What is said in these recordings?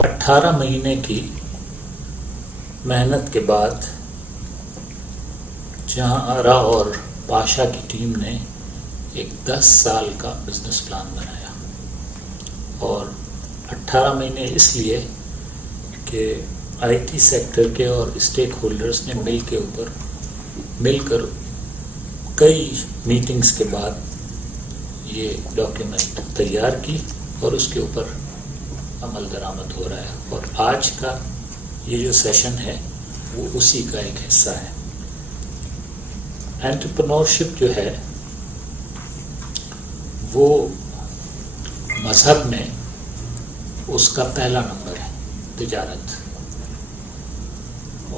18 مہینے کی محنت کے بعد جہاں آرا اور پاشا کی ٹیم نے ایک 10 سال کا بزنس پلان بنایا، اور 18 مہینے اس لیے کہ آئی ٹی سیکٹر کے اور اسٹیک ہولڈرز نے مل کر کئی میٹنگز کے بعد یہ ڈاکیومنٹ تیار کی، اور اس کے اوپر عمل درآمد ہو رہا ہے، اور آج کا یہ جو سیشن ہے وہ اسی کا ایک حصہ ہے۔ انٹرپرنورشپ جو ہے وہ مذہب میں اس کا پہلا نمبر ہے تجارت،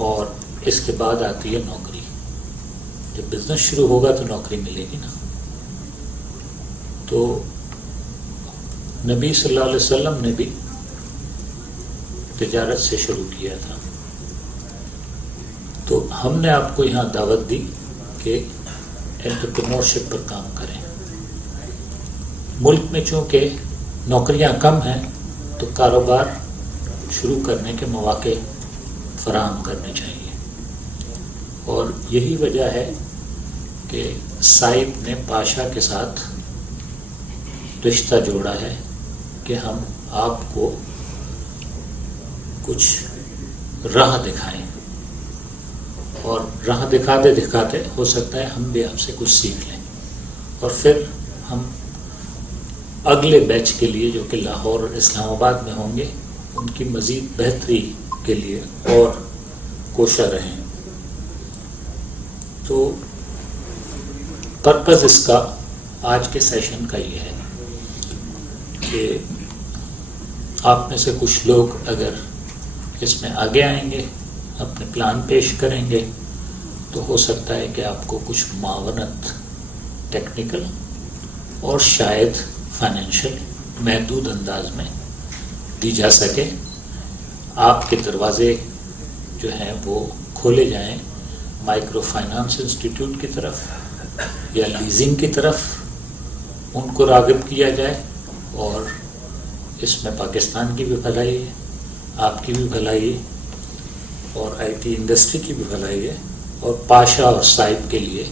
اور اس کے بعد آتی ہے نوکری۔ جب بزنس شروع ہوگا تو نوکری ملے گی نا۔ تو نبی صلی اللہ علیہ وسلم نے بھی تجارت سے شروع کیا تھا، تو ہم نے آپ کو یہاں دعوت دی کہ انٹرپرنورشپ پر کام کریں۔ ملک میں چونکہ نوکریاں کم ہیں تو کاروبار شروع کرنے کے مواقع فراہم کرنے چاہیے، اور یہی وجہ ہے کہ صاحب نے پاشا کے ساتھ رشتہ جوڑا ہے کہ ہم آپ کو کچھ راہ دکھائیں، اور راہ دکھاتے ہو سکتا ہے ہم بھی آپ سے کچھ سیکھ لیں، اور پھر ہم اگلے بیچ کے لیے جو کہ لاہور اور اسلام آباد میں ہوں گے ان کی مزید بہتری کے لیے اور کوشاں رہیں۔ تو پرپز اس کا آج کے سیشن کا یہ ہے کہ آپ میں سے کچھ لوگ اگر اس میں آگے آئیں گے، اپنے پلان پیش کریں گے، تو ہو سکتا ہے کہ آپ کو کچھ معاونت ٹیکنیکل اور شاید فائنینشیل محدود انداز میں دی جا سکے۔ آپ کے دروازے جو ہیں وہ کھولے جائیں مائکرو فائنانس انسٹیٹیوٹ کی طرف یا لیزنگ کی طرف، ان کو راغب کیا جائے، اور اس میں پاکستان کی بھی بھلائی ہے، آپ کی بھی بھلائی ہے، اور آئی ٹی انڈسٹری کی بھی بھلائی ہے، اور پاشا اور صاحب کے لیے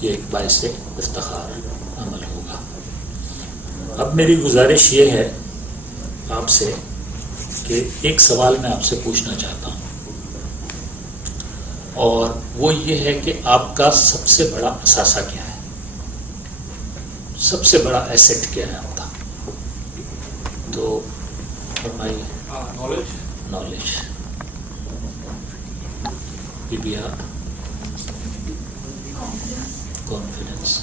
یہ ایک باعث افتخار عمل ہوگا۔ اب میری گزارش یہ ہے آپ سے کہ ایک سوال میں آپ سے پوچھنا چاہتا ہوں، اور وہ یہ ہے کہ آپ کا سب سے بڑا اثاثہ کیا ہے، سب سے بڑا ایسٹ کیا ہے آپ کا؟ تو فرمائیے۔ Knowledge, B R, confidence,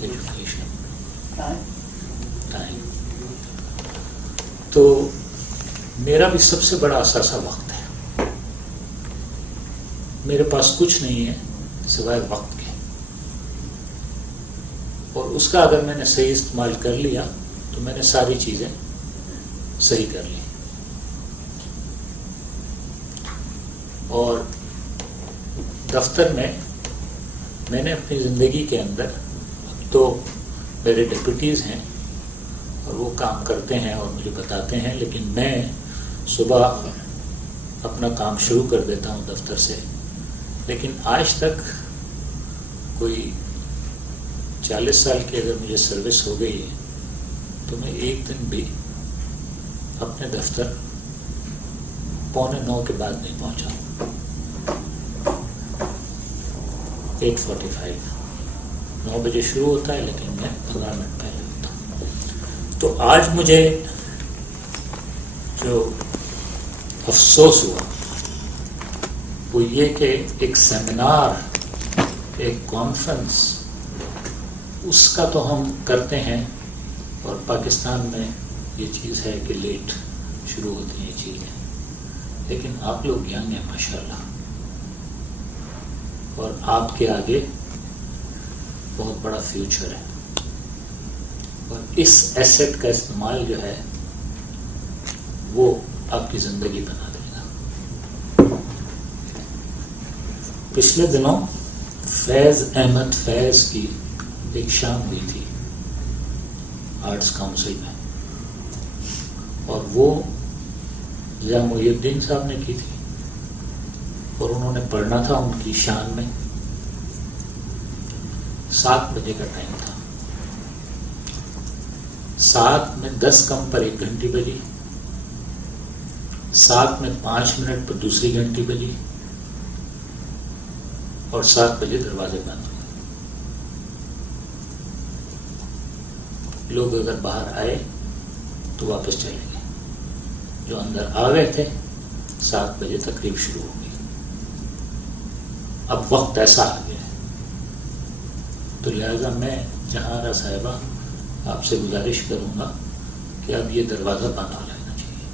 education, time. تو میرا بھی سب سے بڑا اثاثہ وقت ہے۔ میرے پاس کچھ نہیں ہے سوائے وقت کے، اور اس کا اگر میں نے صحیح استعمال کر لیا تو میں نے ساری چیزیں صحیح کر لی۔ اور دفتر میں نے اپنی زندگی کے اندر، اب تو میرے ڈپٹیز ہیں اور وہ کام کرتے ہیں اور مجھے بتاتے ہیں، لیکن میں صبح اپنا کام شروع کر دیتا ہوں دفتر سے، لیکن آج تک کوئی 40 سال کی اگر مجھے سروس ہو گئی ہے تو میں ایک دن بھی اپنے دفتر 8:45 کے بعد نہیں پہنچا۔ 8:45 9 بجے شروع ہوتا ہے، لیکن میں 15 منٹ پہلے ہوتا ہوں۔ تو آج مجھے جو افسوس ہوا وہ یہ کہ ایک سیمینار، ایک کانفرنس، اس کا تو ہم کرتے ہیں، اور پاکستان میں یہ چیز ہے کہ لیٹ شروع ہوتی ہیں چیزیں، لیکن آپ لوگ ینگ ہیں ماشاءاللہ، اور آپ کے آگے بہت بڑا فیوچر ہے، اور اس ایسٹ کا استعمال جو ہے وہ آپ کی زندگی بنا دے گا۔ پچھلے دنوں فیض احمد فیض کی ایک شام ہوئی تھی آرٹس کاؤنسل میں، اور وہ ضیاء محی الدین صاحب نے کی تھی، اور انہوں نے پڑھنا تھا ان کی شان میں 7 بجے کا ٹائم تھا. 7 میں 10 کم پر 1 گھنٹی بجی، 7 میں 5 منٹ پر دوسری گھنٹی بجی، اور 7 بجے دروازے بند ہوئے. لوگ اگر باہر آئے تو واپس چلے گئے، جو اندر آ گئے تھے 7 بجے تقریب شروع ہو گئی. اب وقت ایسا آ گیا ہے، تو لہذا میں جہاں صاحبہ آپ سے گزارش کروں گا کہ اب یہ دروازہ بند ہو جانا چاہیے،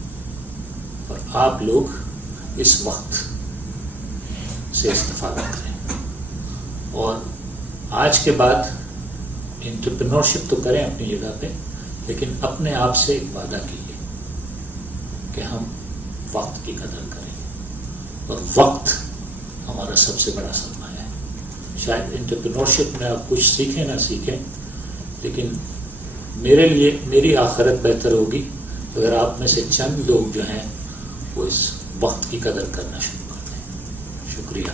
اور آپ لوگ اس وقت سے استفادہ کریں. اور آج کے بعد انٹرپرینورشپ تو کریں اپنی جگہ پہ، لیکن اپنے آپ سے ایک وعدہ کیجیے کہ ہم وقت کی قدر کریں، اور وقت ہمارا سب سے بڑا سرمایہ ہے. شاید انٹرپرینورشپ میں آپ کچھ سیکھیں نہ سیکھیں، لیکن میرے لیے میری آخرت بہتر ہوگی اگر آپ میں سے چند لوگ جو ہیں وہ اس وقت کی قدر کرنا شروع کر دیں. شکریہ.